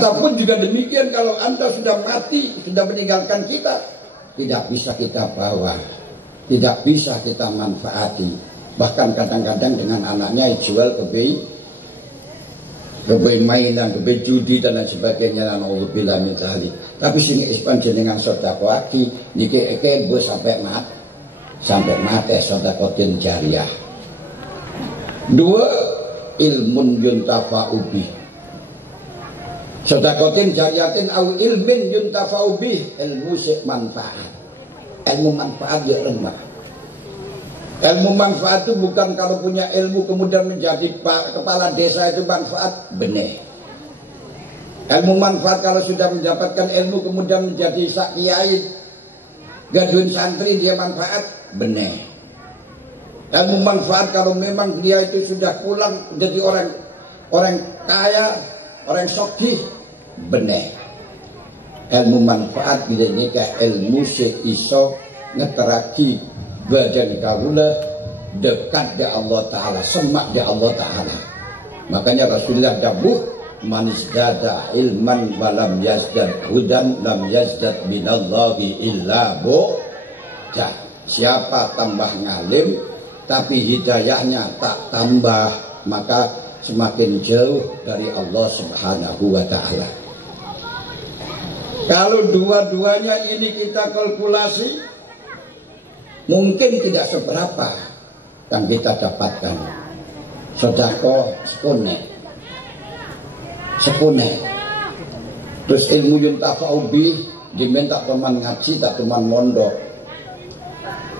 Harta pun juga demikian, kalau Anda sudah mati, sudah meninggalkan kita, tidak bisa kita bawa, tidak bisa kita manfaati. Bahkan kadang-kadang dengan anaknya dijual ke mainan, ke judi dan lain sebagainya. Nauzubillah min dzalik. Tapi sini ispan jenengan sedekah iki niki bos sampai mati sedekatin jariah. Dua, ilmun yuntafa'u bih. Sedekatin jariyatin au ilmin yuntafa'u bih, ilmu sik manfaat. Ilmu manfaat ya remah. Ilmu manfaat itu bukan kalau punya ilmu kemudian menjadi kepala desa itu manfaat, benih. Ilmu manfaat kalau sudah mendapatkan ilmu kemudian menjadi sak kiai, gaduhin santri, dia manfaat, benih. Ilmu manfaat kalau memang dia itu sudah pulang menjadi orang kaya, orang sogih, benih. Ilmu manfaat ini kayak ilmu sing iso ngeteraki badan kawula dekat di Allah Ta'ala, semak di Allah Ta'ala. Makanya Rasulullah dawuh, man izdada ilman walam yazdad hudan lam yazdad minallahi illa bu'dah. Siapa tambah ngalim tapi hidayahnya tak tambah, maka semakin jauh dari Allah Subhanahu wa Ta'ala. Kalau dua-duanya ini kita kalkulasi, mungkin tidak seberapa yang kita dapatkan. Sedekah sekune. Terus ilmu yuntafa'u bih, diminta teman ngaji, tak teman mondok.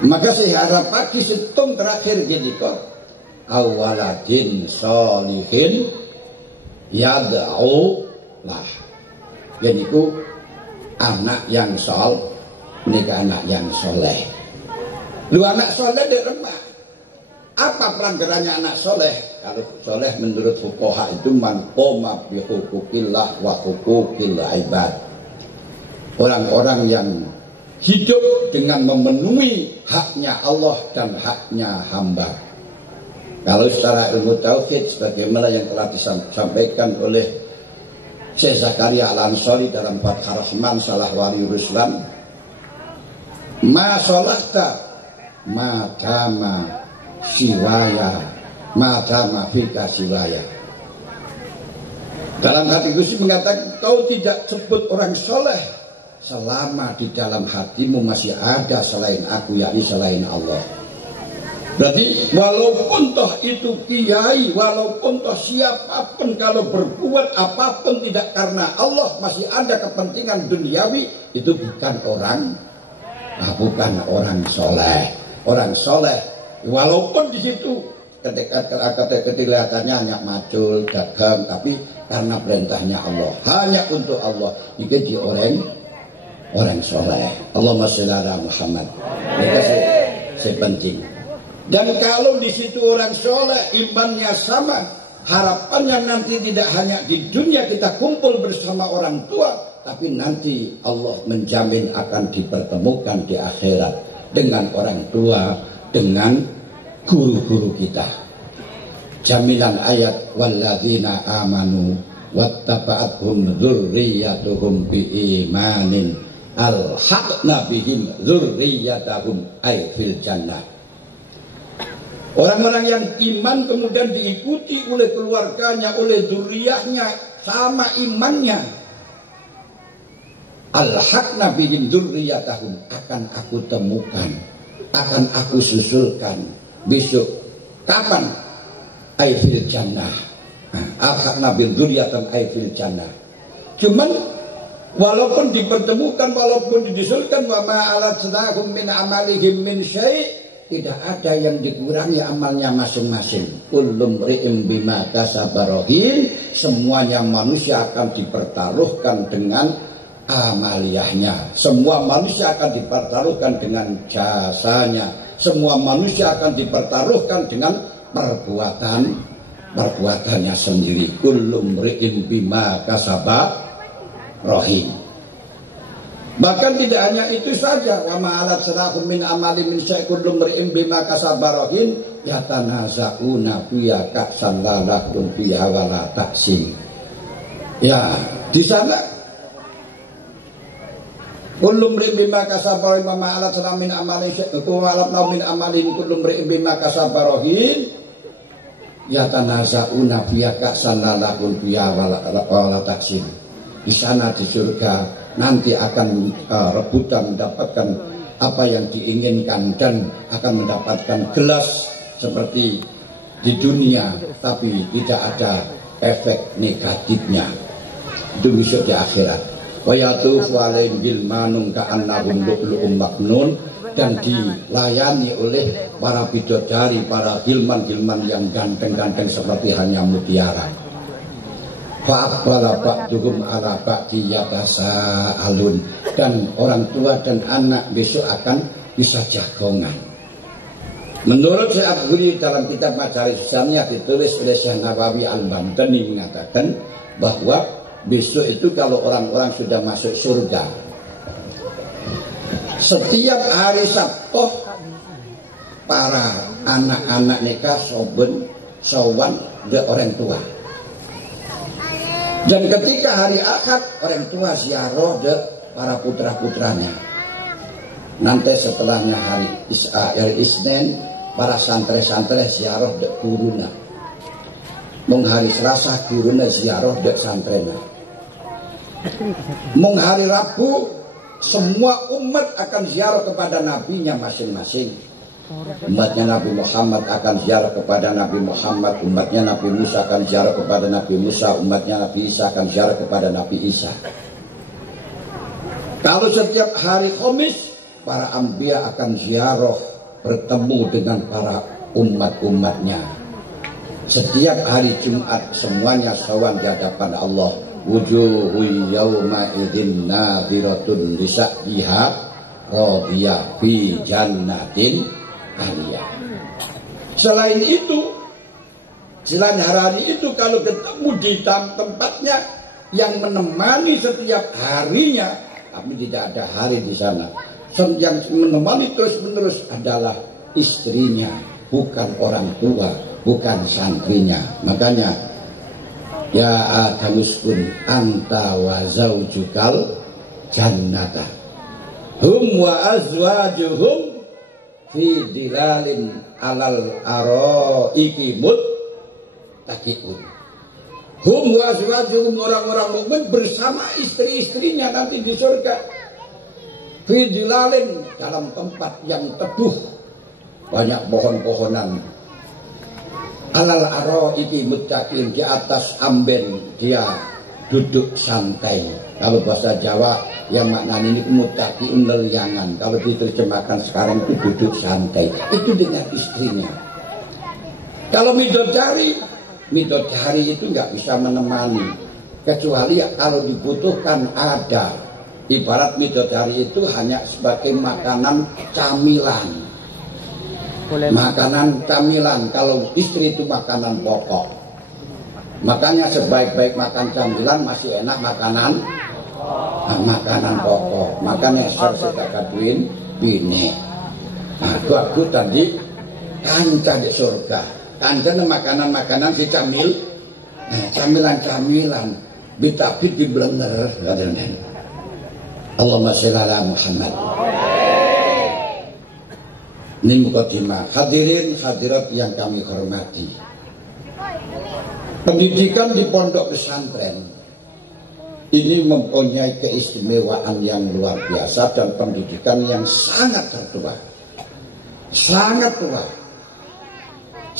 Maka saya harap pagi setung terakhir gini kok, awaladin solihin yad'u lah. Yaitu anak yang menikah anak yang soleh. Lu anak soleh di rumah. Apa pelanggarannya anak soleh? Kalau soleh menurut fuqaha itu man qoma bi huquqillah wa huquqil ibad. Orang-orang yang hidup dengan memenuhi haknya Allah dan haknya hamba. Kalau secara ilmu tauhid sebagaimana yang telah disampaikan oleh Syekh Zakaria Al-Ansari dalam Fathur Rahman Salah Wali Ruslan, ma sholahta madama siwaya madama fika siwaya. Dalam hati Gusti mengatakan, kau tidak sebut orang soleh selama di dalam hatimu masih ada selain aku, yakni selain Allah. Berarti walaupun toh itu kiai, walaupun toh siapapun, kalau berbuat apapun tidak karena Allah, masih ada kepentingan duniawi, itu bukan orang soleh. Orang soleh, walaupun di situ ketika kelihatannya hanya macul, dagang, tapi karena perintahnya Allah, hanya untuk Allah, itu di orang soleh. Allahumma sholli ala Muhammad. Itu sepenting. Dan kalau di situ orang soleh, imannya sama, harapannya nanti tidak hanya di dunia kita kumpul bersama orang tua, tapi nanti Allah menjamin akan dipertemukan di akhirat dengan orang tua, dengan guru-guru kita. Jaminan ayat walladzina amanu wattaba'athum dzurriyyatuhum biimanin alhaqna bihim dzurriyyatahum ay fil jannah. Orang-orang yang iman kemudian diikuti oleh keluarganya, oleh dzurriyyahnya sama imannya. Alhaqna bihim dzurriyyatahum, akan aku temukan, akan aku susulkan besok. Kapan? Ay fil jannah. Alhaqna bil dzurriyyatan ay fil jannah. Cuman walaupun dipertemukan, walaupun disusulkan, wa ma alatnahum min amalihim min syai', tidak ada yang dikurangi amalnya masing-masing. Kullum ri'im bima kasabarohin, semuanya manusia akan dipertaruhkan dengan amaliyahnya. Semua manusia akan dipertaruhkan dengan jasanya. Semua manusia akan dipertaruhkan dengan perbuatannya sendiri. Kullum ri'im bima kasabarohin. Bahkan tidak hanya itu saja, wa ma'alat sanahum min amali min syai'kullum ri'im bima kasabarohin yatanaza'una fiya ka'san la lakum fiya wa la taksim. Ya, Di sana kullu mri'in bima kasaba wa ma ala salamin amali min amalin kullu mri'in bima kasaba rahin yatanaza'una fiyaka sanalakun biya wala taksim. Di sana di surga nanti akan rebutan mendapatkan apa yang diinginkan dan akan mendapatkan gelas seperti di dunia, tapi tidak ada efek negatifnya. Itu bisa di akhirat. Wa yatufu alaihim bil manun ka'annahum lu'lu'um maknun, dan dilayani oleh para bidadari, para gilman-gilman yang ganteng-ganteng seperti hanya mutiara. Fa'aqbala ba'duhum ala ba'di yatasa'alun, dan orang tua dan anak besok akan bisa jagongan. Menurut Syekh Abdul dalam kitab Majalis Susaniyah ditulis oleh Syekh Nawawi Al-Bantani mengatakan bahwa besok itu kalau orang-orang sudah masuk surga, setiap hari Sabtu para anak-anak nikah sowan de orang tua, dan ketika hari Ahad orang tua ziarah de para putra-putranya. Nanti setelahnya hari Isnin para santri-santri ziarah de guruna. Mung hari Selasa guruna ziarah de santrena. Mung hari Rabu semua umat akan ziarah kepada nabinya masing-masing. Umatnya Nabi Muhammad akan ziarah kepada Nabi Muhammad, umatnya Nabi Musa akan ziarah kepada Nabi Musa, umatnya Nabi Isa akan ziarah kepada Nabi Isa. Kalau setiap hari Khamis para anbiya akan ziarah bertemu dengan para umat-umatnya. Setiap hari Jumat semuanya sawan di hadapan Allah. Wujuhu yawma idzin nadhiratun lisa'biha radiyah fi jannatin aliyah. Selain itu, selain hari itu kalau ketemu di tempatnya yang menemani setiap harinya, tapi tidak ada hari di sana. Yang menemani terus-menerus adalah istrinya, bukan orang tua, bukan santrinya. Makanya ya adamuskun anta wa zaujukal jannata hum wa azwajuhum fi dilalin alal araiki muttaqiun. Hum wa azwajuhum, orang-orang mukmin bersama istri-istrinya nanti di surga. Fi dilalin, dalam tempat yang teduh, banyak pohon-pohonan. Alal araiki muttaqin, di atas amben dia duduk santai. Kalau bahasa Jawa yang maknanya ini muttaqin leliangan. Kalau diterjemahkan sekarang itu duduk santai. Itu dengan istrinya. Kalau midodari itu nggak bisa menemani, kecuali kalau dibutuhkan ada. Ibarat midodari itu hanya sebagai makanan camilan. Makanan camilan, kalau istri itu makanan pokok. Makanya sebaik-baik makan camilan masih enak makanan pokok. Makanya saya kaduin bini. Nah, aku tadi kanca di surga. Kanca makanan-makanan si camil. Nah, camilan-camilan bitabit di blender katanya. Allahumma sholli ala Muhammad. Ini mukadimah. Hadirin hadirat yang kami hormati, pendidikan di pondok pesantren ini mempunyai keistimewaan yang luar biasa dan pendidikan yang sangat tertua, sangat tua.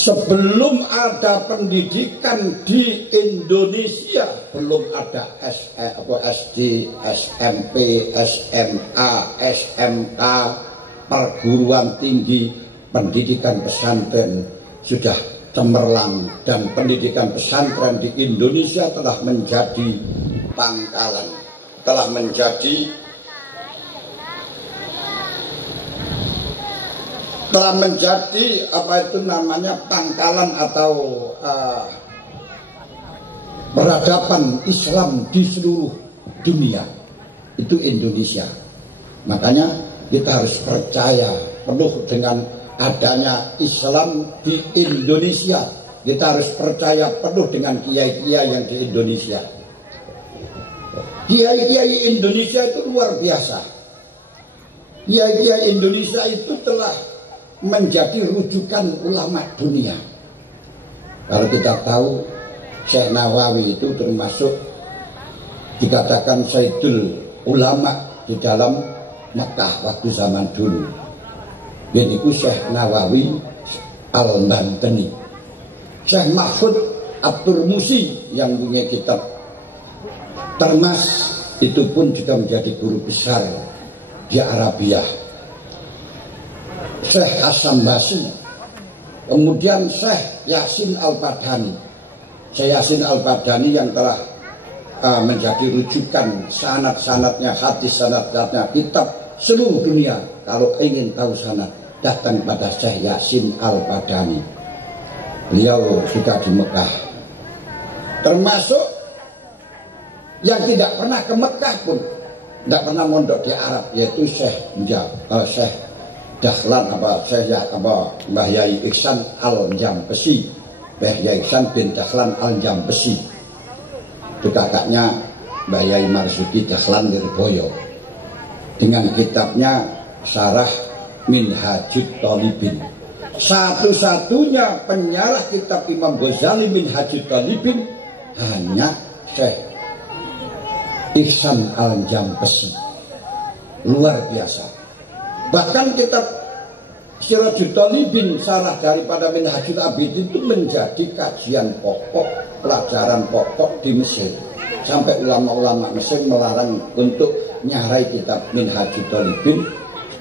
Sebelum ada pendidikan di Indonesia, belum ada SD, SMP, SMA, SMK, perguruan tinggi, pendidikan pesantren sudah cemerlang, dan pendidikan pesantren di Indonesia telah menjadi pangkalan, telah menjadi apa itu namanya pangkalan atau peradaban Islam di seluruh dunia itu Indonesia. Makanya kita harus percaya penuh dengan adanya Islam di Indonesia. Kita harus percaya penuh dengan kiai-kiai yang di Indonesia. Kiai-kiai Indonesia itu luar biasa. Kiai-kiai Indonesia itu telah menjadi rujukan ulama dunia. Kalau kita tahu Syekh Nawawi itu termasuk dikatakan Sayyidul Ulama di dalam Mekah waktu zaman dulu. Jadi itu Syekh Nawawi Al-Bantani. Syekh Mahfud At-Turmusi yang punya kitab Termas itu pun juga menjadi guru besar di Arabia. Syekh Hasan Basri, kemudian Syekh Yasin Al-Padani. Syekh Yasin Al-Padani yang telah menjadi rujukan sanad-sanadnya, hadis sanad-sanadnya kitab seluruh dunia. Kalau ingin tahu sanad, datang pada Syekh Yasin Al-Padani. Beliau sudah di Mekah. Termasuk yang tidak pernah ke Mekah pun, tidak pernah mondok di Arab, yaitu Syekh Dahlan Mbah Yai Ihsan Al-Jambesi, Mbah Yai Ihsan bin Dahlan Al-Jambesi. Itu kakaknya Mbah Yai Marzuki Dahlan Lirboyo, dengan kitabnya Syarah Minhajut Thalibin. Satu-satunya penyarah kitab Imam Ghazali Minhajut Thalibin hanya Syekh Ihsan Al-Jambesi. Luar biasa. Bahkan kitab Sirajul Talibin, sarah daripada Minhajul Abidin, itu menjadi kajian pokok, pelajaran pokok di Mesir. Sampai ulama-ulama Mesir melarang untuk nyarai kitab Minhajul Talibin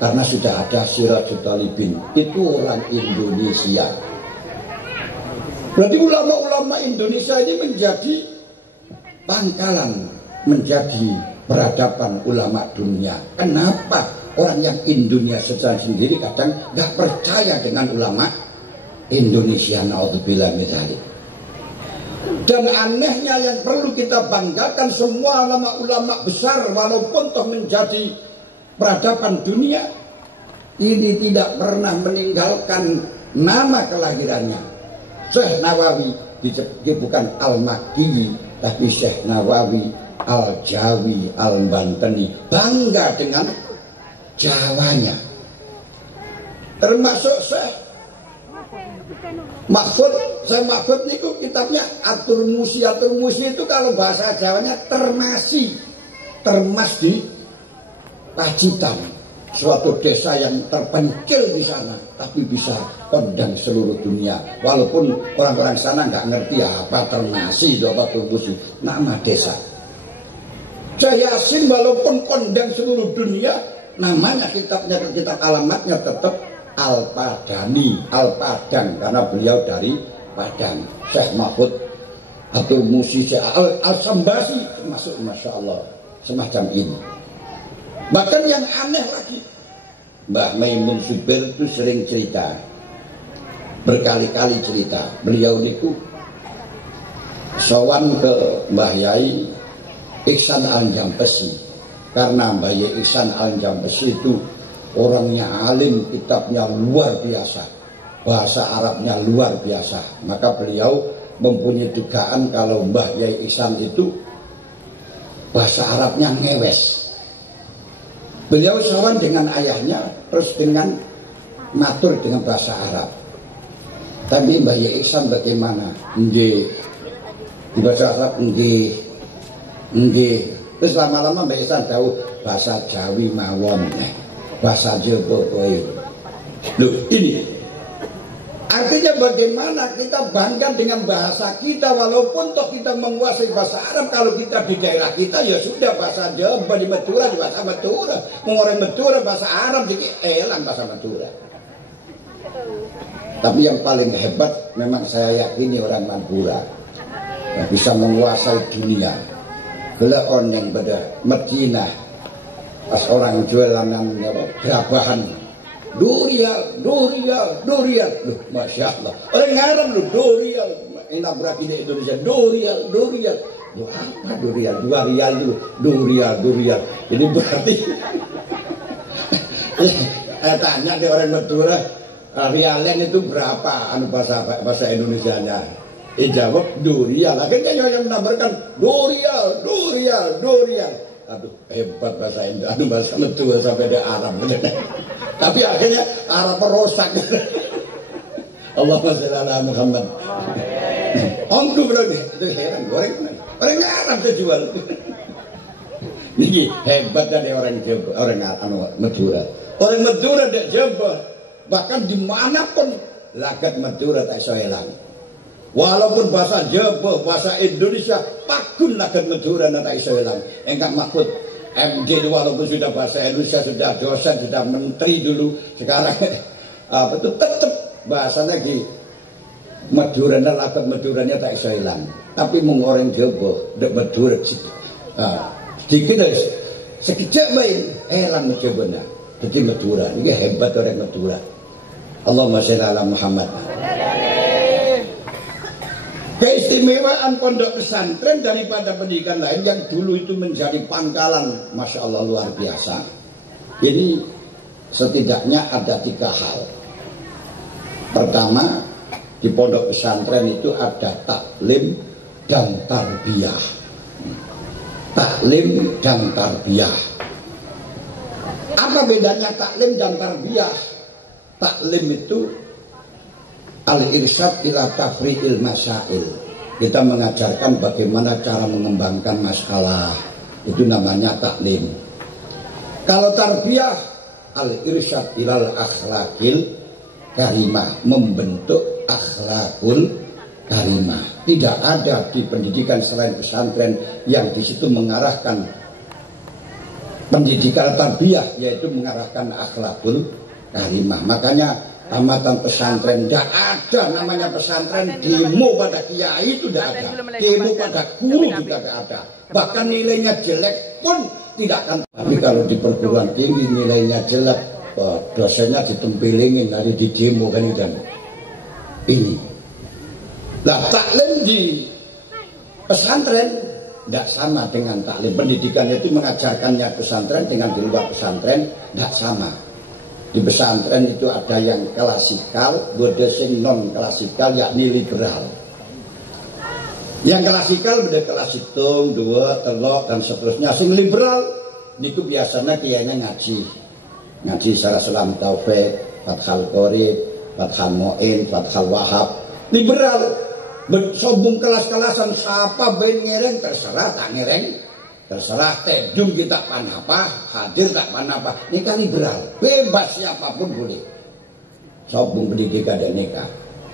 karena sudah ada Sirajul Talibin. Itu orang Indonesia. Berarti ulama-ulama Indonesia ini menjadi pangkalan, menjadi peradaban ulama dunia. Kenapa orang yang Indonesia sendiri kadang nggak percaya dengan ulama Indonesia? Naudzubillah min dzalik. Dan anehnya yang perlu kita banggakan, semua ulama-ulama besar walaupun toh menjadi peradaban dunia ini tidak pernah meninggalkan nama kelahirannya. Syekh Nawawi dia bukan Al-Makki, tapi Syekh Nawawi Al-Jawi Al-Bantani, bangga dengan Jawanya. Termasuk Syekh Mahfud, Syekh Mahfud niku kitabnya At-Turmusi. At-Turmusi itu kalau bahasa Jawanya termasi, termas di Pacitan, suatu desa yang terpencil di sana, tapi bisa kondang seluruh dunia. Walaupun orang-orang sana nggak ngerti apa termasi itu apa Turmusi, nama desa. Syekh Yasin walaupun kondang seluruh dunia, namanya kitabnya, kitab alamatnya tetap Al-Padani, Al-Padang, karena beliau dari Padang. Syekh Mahfud At-Turmusi, Syekh Al-Sambasi, termasuk Masya Allah semacam ini. Bahkan yang aneh lagi, Mbah Maimun Zubair itu sering cerita, berkali-kali cerita, beliau niku sowan ke Mbah Yai Ihsan Al-Jambesi, karena Mbah Yai Ihsan Al-Jambesi itu orangnya alim, kitabnya luar biasa, bahasa Arabnya luar biasa. Maka beliau mempunyai dugaan kalau Mbah Yai Ihsan itu bahasa Arabnya ngewes. Beliau sowan dengan ayahnya, terus dengan matur dengan bahasa Arab. Tapi Mbah Yai Ihsan bagaimana? Nggih. Di bahasa Arab nggih. Nggih. Terus lama-lama Mbah Ihsan tahu bahasa Jawi mawon. Bahasa Jawa kowe. Loh, ini artinya bagaimana kita bangga dengan bahasa kita, walaupun toh kita menguasai bahasa Arab. Kalau kita di daerah kita ya sudah bahasa Jawa, di Madura di bahasa Madura, mengoreng Madura bahasa Arab, jadi elang bahasa Madura. Tapi yang paling hebat memang saya yakini orang Madura yang bisa menguasai dunia. Bela oneng pada Madinah, pas orang jualan gerabahan, Durial. Loh, Masya Allah. Orang Arab loh, Durial. Enak berarti di Indonesia, Durial. Loh, apa Durial? 2 rial itu, Durial. Jadi berarti, tanya di orang Madura, rialen itu berapa? Bahasa Indonesianya. Jawab 2 rial. Akhirnya yang menambahkan 2 rial, 2 rial, 2 rial. Aduh, hebat bahasa Indonesia. Aduh, bahasa Madura sampai ada Arab. Tapi akhirnya Arab merosak. Allahumma sholli ala Muhammad. Ongku berarti itu heran orang Arab terjual. Niki hebat dari orang Jawa, orang Madura. Orang Madura tidak Jawa, bahkan dimanapun lagat Madura tak iso elang. Walaupun bahasa Jawa, bahasa Indonesia, pakun lagat Madura tak iso elang. Engkak Mahfud MD walaupun sudah bahasa Indonesia, sudah dosen, sudah menteri dulu, sekarang apa itu tetap bahasa lagi Madura, lagat Maduranya tak iso elang. Tapi mung orang Jawa, dak Madura sedikit sekejap main elang Jawa. Jadi Madura, ini hebat orang Madura. Allahumma sholli ala Muhammad. Keistimewaan pondok pesantren daripada pendidikan lain yang dulu itu menjadi pangkalan, masya Allah luar biasa. Ini setidaknya ada 3 hal. Pertama, di pondok pesantren itu ada taklim dan tarbiyah. Taklim dan tarbiyah. Apa bedanya taklim dan tarbiyah? Taklim itu al-irsyad ila tafri'il masail. Kita mengajarkan bagaimana cara mengembangkan masalah. Itu namanya taklim. Kalau tarbiyah, al-irsyad ilal akhlaqil karimah, membentuk akhlakul karimah. Tidak ada di pendidikan selain pesantren yang di situ mengarahkan pendidikan tarbiyah, yaitu mengarahkan akhlakul karimah. Makanya tamatan pesantren tidak ada namanya pesantren demo pada kiai, itu tidak ada, demo pada guru juga tidak ada, bahkan nilainya jelek pun tidak akan. Tapi kalau di perguruan tinggi nilainya jelek, dosennya ditempelingin dari di demo kan itu. Ini nah taklim di pesantren tidak sama dengan taklim. Pendidikan itu mengajarkannya pesantren dengan di luar pesantren tidak sama. Di pesantren itu ada yang klasikal, ada yang non klasikal, yakni liberal. Yang klasikal beda kelas hitung, 2, telok dan seterusnya. Sing liberal niku biasanya kiainya ngaji secara Salam Taufik, Fathul Qorib, Fathul Mu'in, Fathul Wahab. Liberal sombong kelas-kelasan, siapa ben ngereng terserah, tak ngereng terserah, tedung kita panapa, hadir tak panapa. Nikah liberal, bebas siapapun boleh. Sombong pendidikan dan nikah.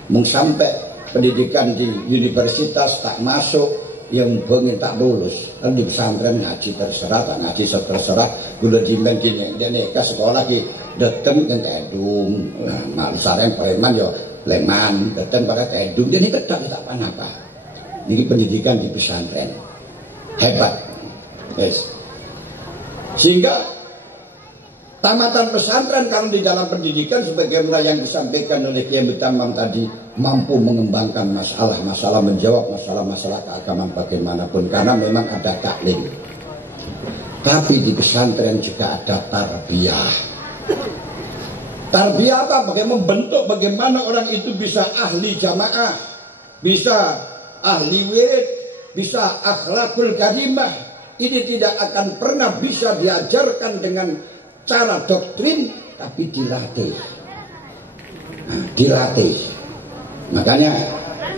Mung sampai pendidikan di universitas tak masuk, yang pengen tak lulus. Kan di pesantren ngaji terserah, tak ngaji terserah. Gula jimen gini, dan nikah sekolah ki dateng kan tedung, malu sareng preman yo leman, dateng pada tedung, jadi kedak tak panapa. Ini pendidikan di pesantren hebat. Yes. Sehingga tamatan pesantren kalau di dalam pendidikan sebagaimana yang disampaikan oleh Kiai Mutamam tadi, mampu mengembangkan masalah-masalah, menjawab masalah-masalah keagamaan bagaimanapun, karena memang ada taklim. Tapi di pesantren juga ada tarbiyah. Tarbiyah apa? Bagaimana membentuk, bagaimana orang itu bisa ahli jamaah, bisa ahli wirid, bisa akhlakul karimah. Ini tidak akan pernah bisa diajarkan dengan cara doktrin, tapi dilatih. Nah, dilatih. Makanya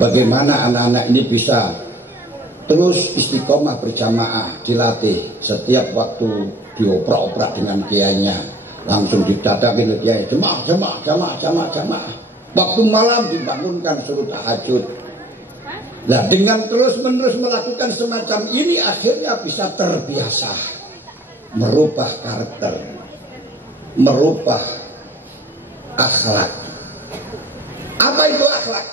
bagaimana anak-anak ini bisa terus istiqomah berjamaah, dilatih. Setiap waktu dioprak-oprak dengan kiainya, langsung didadakin oleh kiai, jamaah. Waktu malam dibangunkan suruh tahajud. Nah, dengan terus-menerus melakukan semacam ini akhirnya bisa terbiasa, merubah karakter, merubah akhlak. Apa itu akhlak?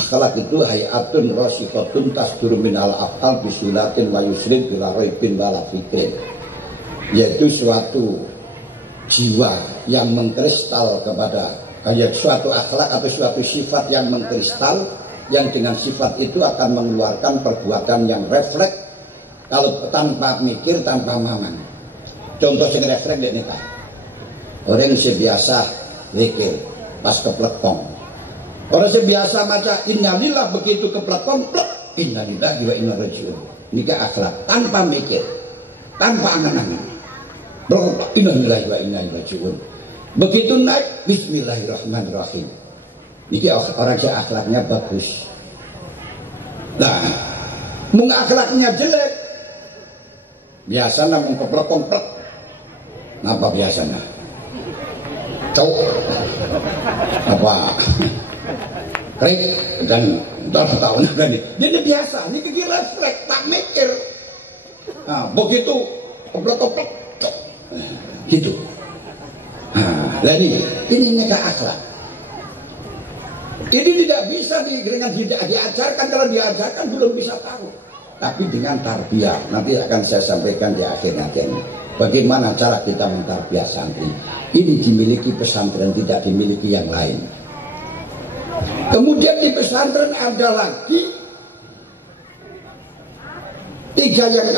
Akhlak itu hayatun rasikotun tasdur minal afal bisulatin wa yusrin bila raibin wala fikrin, yaitu suatu jiwa yang mengkristal kepada suatu akhlak atau suatu sifat yang mengkristal, yang dengan sifat itu akan mengeluarkan perbuatan yang refleks kalau tanpa mikir, tanpa mamang. Contoh yang refleks di nikah, orang yang biasa mikir pas keplekong Orang biasa maca innalillah begitu keplak komplek innalillahi wa inna ilaihi raji'un. Ini ke akhlak tanpa mikir, tanpa angan-angan. Innalillahi wa inna ilaihi raji'un. Begitu naik bismillahirrahmanirrahim. Ini orang yang akhlaknya bagus. Nah, mung akhlaknya jelek. Biasanya mung keplak komplek. Napa biasanya? Cowok apa? Krik dan tahun ini. Jadi biasa, ini kecil refleks, tak mikir. Nah, begitu koplek-koplek, gitu. Nah, ini nyata akhlak. Ini tidak bisa dengan tidak diajarkan. Kalau diajarkan belum bisa tahu. Tapi dengan tarbiyah, nanti akan saya sampaikan di akhir nanti. Bagaimana cara kita mentarbiyah santri? Ini dimiliki pesantren, tidak dimiliki yang lain. Kemudian di pesantren ada lagi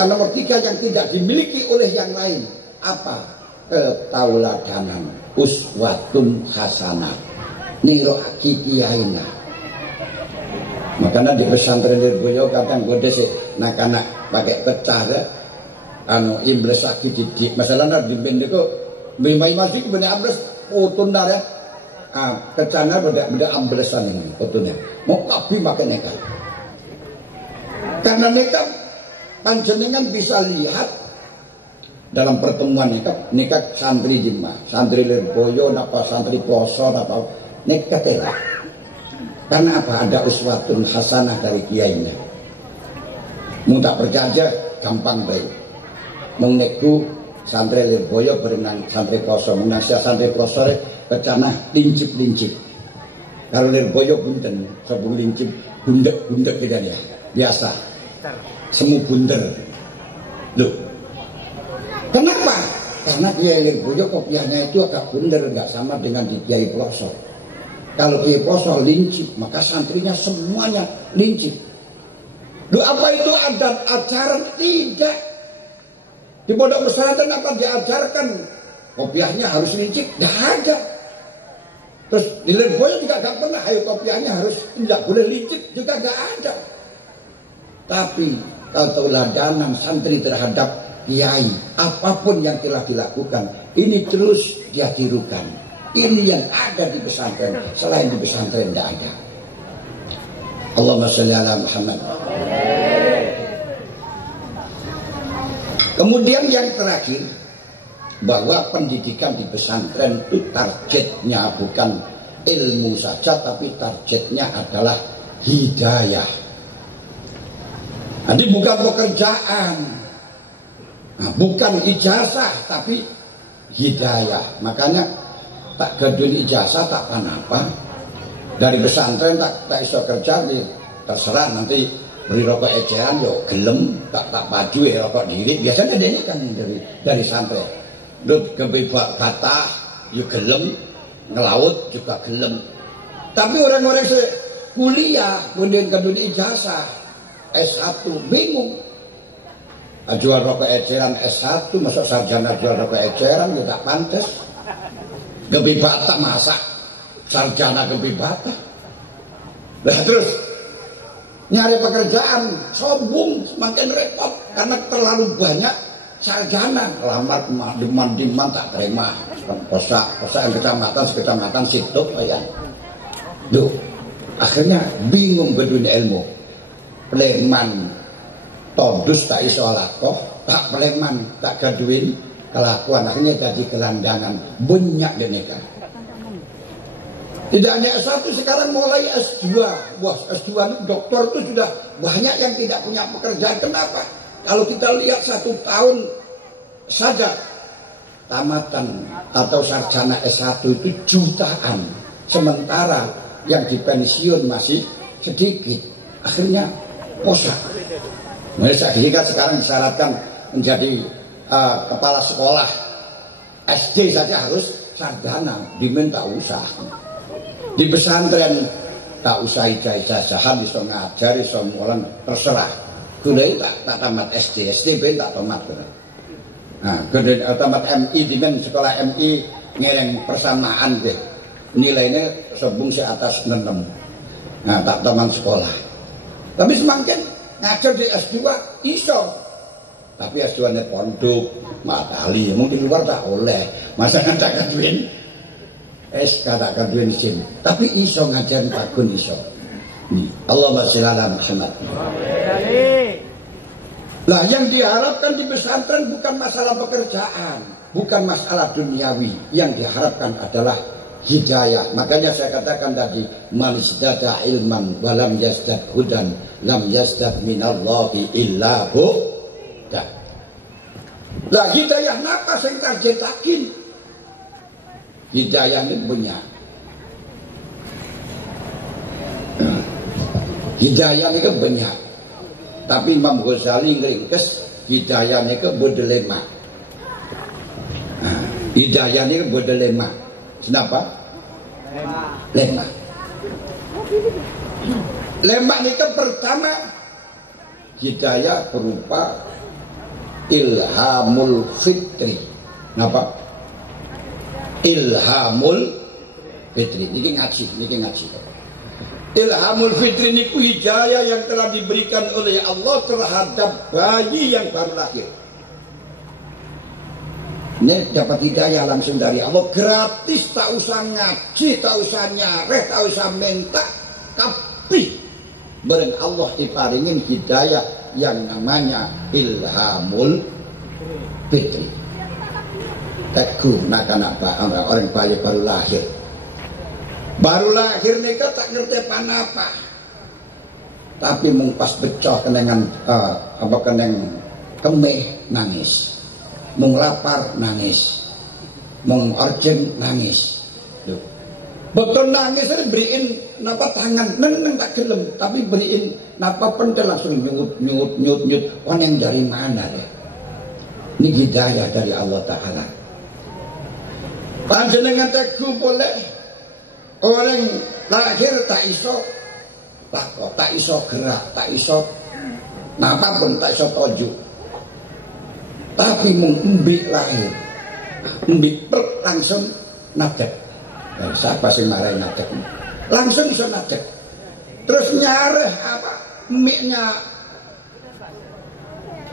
nomor tiga yang tidak dimiliki oleh yang lain. Apa? Ketauladanan, uswatun hasanah, niroaki kiyaina. Makanya di pesantren Lirboyo kadang gue sih nak-nak pakai pecah ya. Iblis lagi didik. Masalahnya di bendeko bimai masih bener abres utun ya. Kecana beda amblesan ini fotonya. Mau kapi makan nekat. Karena nekat panjenengan bisa lihat dalam pertemuan nekat santri Jimah, santri Lirboyo, napa santri Ploso, napa nekat lah. Karena apa? Ada uswatun hasanah dari kiainya. Mau tak percaya gampang baik. Mengneku santri Lirboyo berenang santri Ploso, menang santri Ploso kecana lincip-lincip. Kalau Lirboyo bunten, sebelum lincip bundek kita ya. Biasa. Semu bunder. Loh. Kenapa? Karena Kiai Lirboyo kopiahnya itu agak bunder, nggak sama dengan di Kiai Ploso. Kalau Kiai Ploso lincip, maka santrinya semuanya lincip. Loh, apa itu adat ajaran? Tidak. Di pondok pesantren apa diajarkan kopiahnya harus lincip? Tidak ada. Terus di Lirboyo juga gak pernah ayo kopiahnya harus tidak boleh lincip, juga gak ada. Tapi keteladanan santri terhadap kiai, apapun yang telah dilakukan, ini terus dia tirukan. Ini yang ada di pesantren, selain di pesantren tidak ada. Allahumma sholli ala Muhammad. Kemudian yang terakhir, bahwa pendidikan di pesantren itu targetnya bukan ilmu saja, tapi targetnya adalah hidayah. Jadi bukan pekerjaan, bukan ijazah, tapi hidayah. Makanya tak gedun ijazah tak apa-apa. Dari pesantren tak iso kerja, terserah nanti beri rokok eceran yo gelem, tak baju ya rokok diri. Biasanya dia kan dari santren. Lut kebebak kata, yuk gelem, ngelaut juga gelem. Tapi orang-orang kuliah, kemudian ke dunia ijazah, S1, bingung. Jual rokok eceran S1, masuk sarjana jual rokok eceran, ya tak pantas. Kebebak tak masak, sarjana kebebak. Nah terus, nyari pekerjaan, sombong, semakin repot. Karena terlalu banyak sarjana, lamar diman tak terima, kosak yang kecamatan situ ya. Duh, akhirnya bingung bedunia ilmu. Pleman todus tak iso lakoh, tak pleman tak gaduin kelakuan, akhirnya jadi gelandangan banyak deneka. Tidak hanya S1, sekarang mulai S2. Wah, S2 itu doktor itu sudah banyak yang tidak punya pekerjaan. Kenapa? Kalau kita lihat 1 tahun saja tamatan atau sarjana S1 itu jutaan, sementara yang dipensiun masih sedikit. Akhirnya posak. Mereka sekarang disyaratkan menjadi kepala sekolah SD saja harus sarjana, diminta usah. Di pesantren tak usah ijazah-ijazahan, bisa ngajar, bisa mulan, terserah. Gulai tak tamat SD, STB tak tamat. Nah, tamat MI, dimen sekolah MI ngereng persamaan deh. nilainya sebung si atas 6. Nah, tak teman sekolah. Tapi semakin ngajar di S2 iso. Tapi S2-nya pondok, matali, mungkin di luar tak oleh. Masa ngatakan duit katakan duit SIM. Tapi iso ngajar Pakun iso. Nih, Allahumma sholli ala Muhammad. Lah yang diharapkan di pesantren bukan masalah pekerjaan, bukan masalah duniawi. Yang diharapkan adalah hidayah. Makanya saya katakan tadi, man izdada ilman walam yazdad hudan lam yazdad minallahi illa huda. Lah hidayah napa sing targetakin? Hidayah ini punya. Hidayah ini banyak. Tapi Imam Ghazali ngeringkes hidayah ini berdelema. Hidayah ini berdelema. Kenapa? Lema. Lema itu pertama hidayah berupa ilhamul fitri. Kenapa? Ilhamul fitri. Ini ngaji. Ilhamul fitri ini hidayah yang telah diberikan oleh Allah terhadap bayi yang baru lahir. Ini dapat hidayah langsung dari Allah, gratis, tak usah ngaji, tak usah nyareh, tak usah minta, tapi bareng Allah diparingin hidayah yang namanya ilhamul fitri. Teguh nak-nak orang bayi baru lahir. Baru lahir nikah tak ngerti apa-apa. Tapi mung pas becah kenengan keneng kemeh nangis. Mung lapar nangis. Mung urgent nangis. Duh. Betul nangis beriin napa tangan neng tak gelem, tapi beriin napa pentel langsung nyut. Yang dari mana deh? Ini hidayah dari Allah Ta'ala. Panjenengan teguh boleh. Orang lahir tak iso lakon, tak iso gerak, tak iso napa pun tak iso toju. Tapi mbik lahir, mbik langsung nadek. Nah, siapa sih marahin nadek? Langsung iso nadek. Terus nyareh apa? Miknya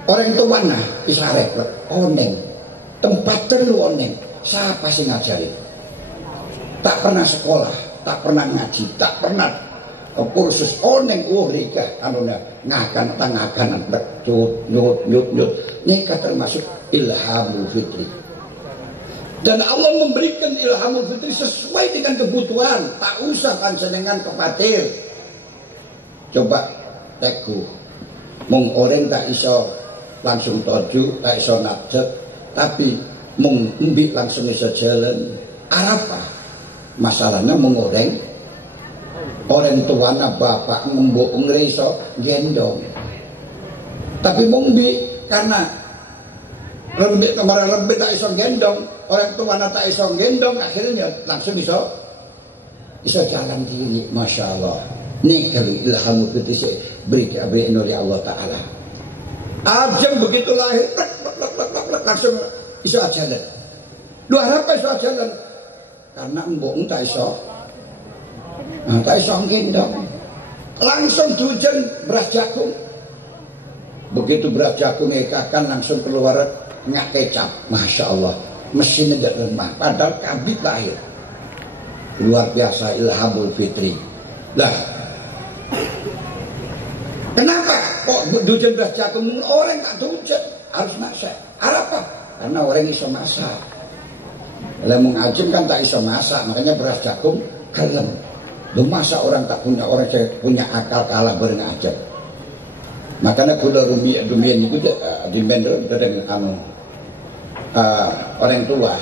orang tua mana? Isarek, oneng, tempat terlalu oneng. Siapa sih ngajarin? Tak pernah sekolah, tak pernah ngaji, tak pernah kursus oneng rika anuna ngakanan nyut. Ini termasuk ilhamul fitri. Dan Allah memberikan ilhamul fitri sesuai dengan kebutuhan, tak usah panjenengan kepatir. Coba teguh, mung orang tak iso langsung toju, tak iso nadek, tapi mung mbik langsung iso jalan. Apa? Masalahnya mengoreng orang tuana bapak ngembok ngeriso gendong. Tapi mungbi karena lembek tak iso gendong, orang tuana tak iso gendong, akhirnya langsung iso jalan diri. Masya Allah. Ini kali ilhamul fitri berikan oleh Allah Ta'ala. Ajeng begitu lahir langsung iso jalan. Dua harap iso jalan. Karena mbok tak iso gendong, langsung hujan beras jagung. Begitu beras jagung ekakan langsung keluar ngak kecap. Masya Allah, mesinnya tidak lemah, padahal kabit lahir. Luar biasa ilhamul fitri. Lah kenapa kok hujan beras jagung? Orang tak hujan harus masak. Apa? Karena orang iso masak. Lemung ajim kan tak iso masak, makanya beras jagung kalem. Lu masa orang tak punya, orang saya punya akal kalah bareng aja. Makanya gula rumian itu di mendel dengan orang tua.